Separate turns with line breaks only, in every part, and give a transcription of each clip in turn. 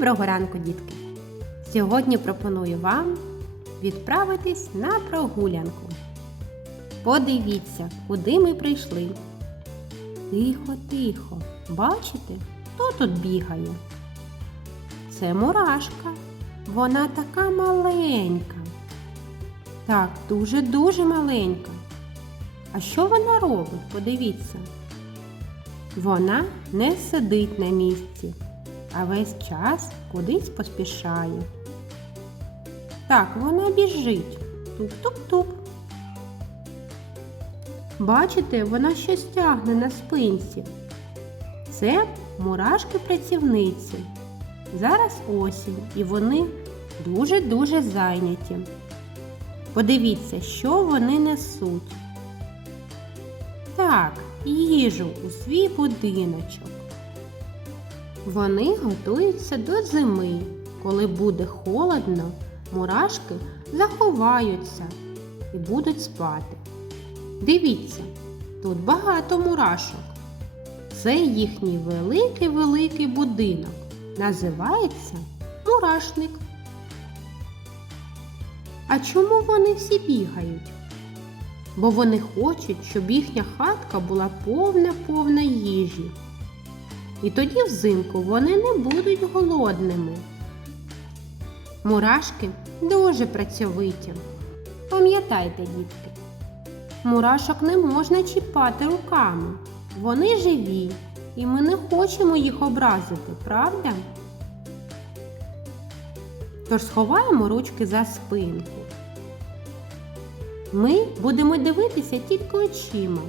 Доброго ранку, дітки! Сьогодні пропоную вам відправитись на прогулянку. Подивіться, куди ми прийшли. Тихо, тихо. Бачите, хто тут бігає? Це мурашка. Вона така маленька. Так, дуже-дуже маленька. А що вона робить? Подивіться. Вона не сидить на місці, а весь час кудись поспішає. Так, вона біжить. Туп-туп-туп. Бачите, вона щось тягне на спинці. Це мурашки-працівниці. Зараз осінь, і вони дуже-дуже зайняті. Подивіться, що вони несуть. Так, їжу у свій будиночок. Вони готуються до зими. Коли буде холодно, мурашки заховаються і будуть спати. Дивіться, тут багато мурашок. Це їхній великий-великий будинок. Називається мурашник. А чому вони всі бігають? Бо вони хочуть, щоб їхня хатка була повна-повна їжі. І тоді взимку вони не будуть голодними. Мурашки дуже працьовиті. Пам'ятайте, дітки, мурашок не можна чіпати руками. Вони живі, і ми не хочемо їх образити, правда? Тож сховаємо ручки за спинку. Ми будемо дивитися тільки очима.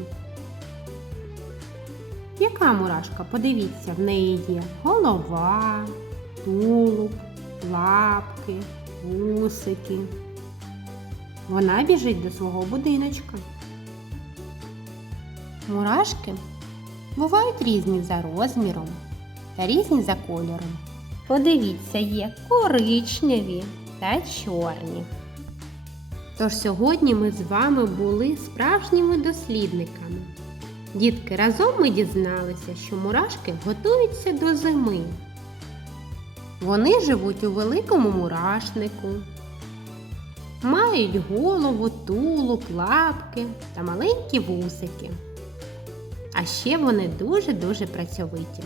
Яка мурашка? Подивіться, в неї є голова, тулуб, лапки, вусики. Вона біжить до свого будиночка. Мурашки бувають різні за розміром та різні за кольором. Подивіться, є коричневі та чорні. Тож сьогодні ми з вами були справжніми дослідниками. Дітки, разом ми дізналися, що мурашки готуються до зими. Вони живуть у великому мурашнику, мають голову, тулуб, лапки та маленькі вусики. А ще вони дуже-дуже працьовиті.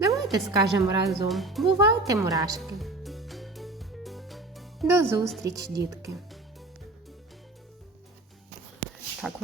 Давайте скажемо разом бувайте мурашки! До зустрічі, дітки! Так,